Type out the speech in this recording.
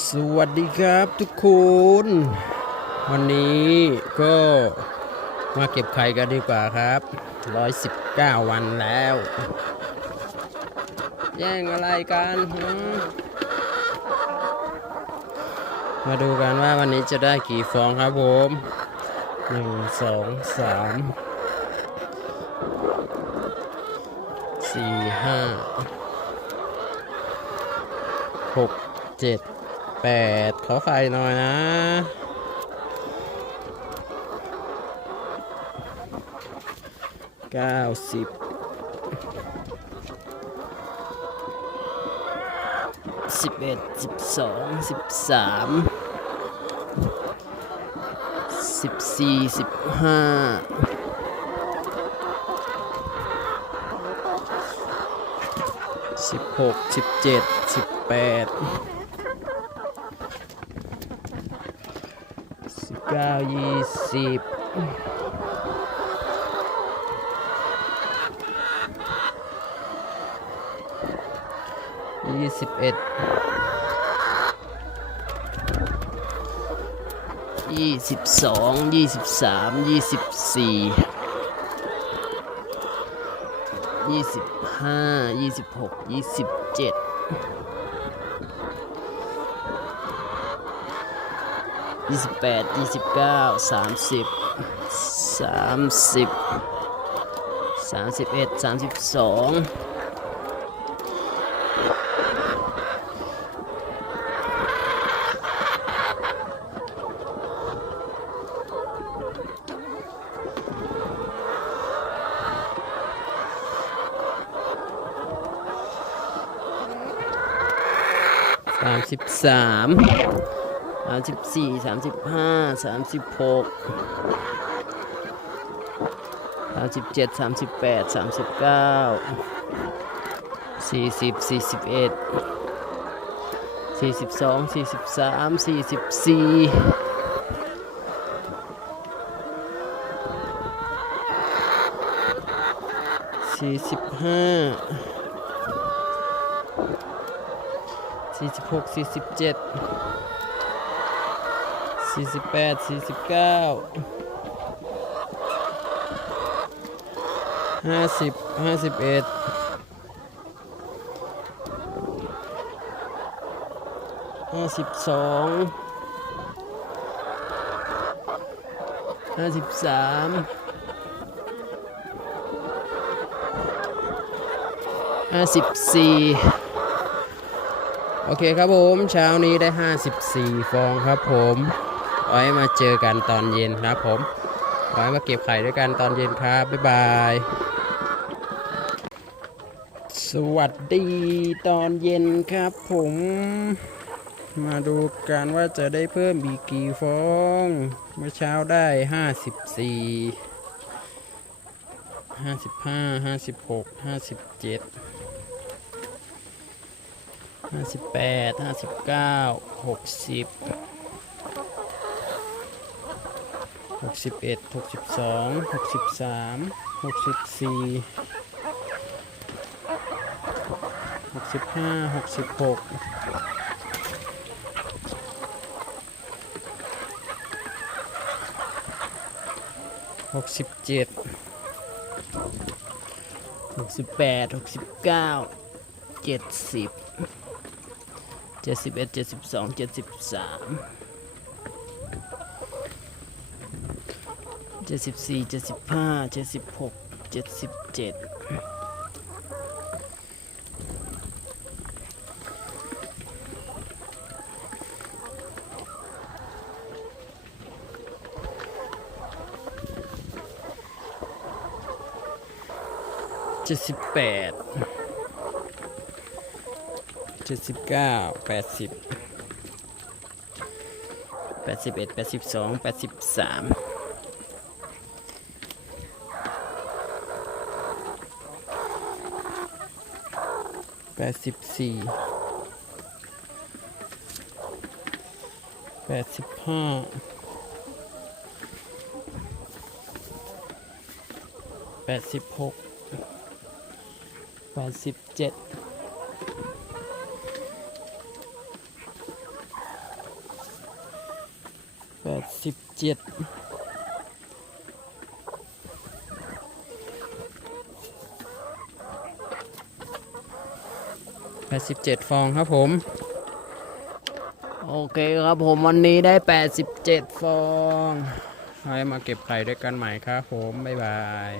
สวัสดีครับทุกคนวันนี้ก็มาเก็บไข่กันดีกว่าครับ 119 วันแล้ว แย่งอะไรกัน มาดูกันว่าวันนี้จะได้กี่ฟองครับผม 1 2 3 4 5 6 7 แปดขอไข่หน่อยนะ เก้าสิบสิบเอ็ดสิบสองสิบสามสิบสี่สิบห้าสิบหกสิบเจ็ดสิบแปด สิบเก้ายี่สิบยี่สิบเอ็ดยี่สิบสองยี่สิบสามยี่สิบสี่ยี่สิบห้ายี่สิบหกยี่สิบเจ็ด ยี่สิบแปดยี่สิบเก้าสามสิบสามสิบสามสิบเอ็ดสามสิบสองสามสิบสาม สามสิบสี่สามสิบห้าสามสิบหกสามสิบเจ็ดสามสิบแปดสามสิบเก้าสี่สิบสี่สิบเอ็ดสี่สิบสองสี่สิบสามสี่สิบสี่สี่สิบห้าสี่สิบหกสี่สิบเจ็ด สี่สิบแปดสี่สิบเก้าห้าสิบห้าสิบเอ็ดห้าสิบสองห้าสิบสามห้าสิบสี่โอเคครับผม เช้านี้ได้ 54 ฟองครับผม ไว้มาเจอกันตอนเย็นนะผม ไว้มาเก็บไข่ด้วยกันตอนเย็นครับ บ๊ายบาย สวัสดีตอนเย็นครับผม มาดูกันว่าจะได้เพิ่มอีกกี่ฟอง เมื่อเช้าได้ 54 55 56 57 58 59 60 หกสิบเอ็ดหกสิบสองหกสิบสามหกสิบสี่หกสิบห้าหกสิบหกหกสิบเจ็ดหกสิบแปดหกสิบเก้าเจ็ดสิบเจ็ดสิบเอ็ดเจ็ดสิบสองเจ็ดสิบสาม จ็ดสิบสี่เจ็ดสิบห้าเจ็ดสิบหกเจ็ดสิบเจ็ดเจ็ดสิบแปดเจ็ดสิบเก้าแปดสิบแปดสิบเอ็ดแปดสิบสองแปดสิบสาม แปดสิบสี่แปดสิบห้าแปดสิบหกแปดสิบเจ็ดแปดสิบเจ็ด แปดสิบเจ็ดฟองครับผม โอเคครับผมวันนี้ได้ 87 ฟองไว้มาเก็บไข่ด้วยกันใหม่ครับผม บ๊ายบาย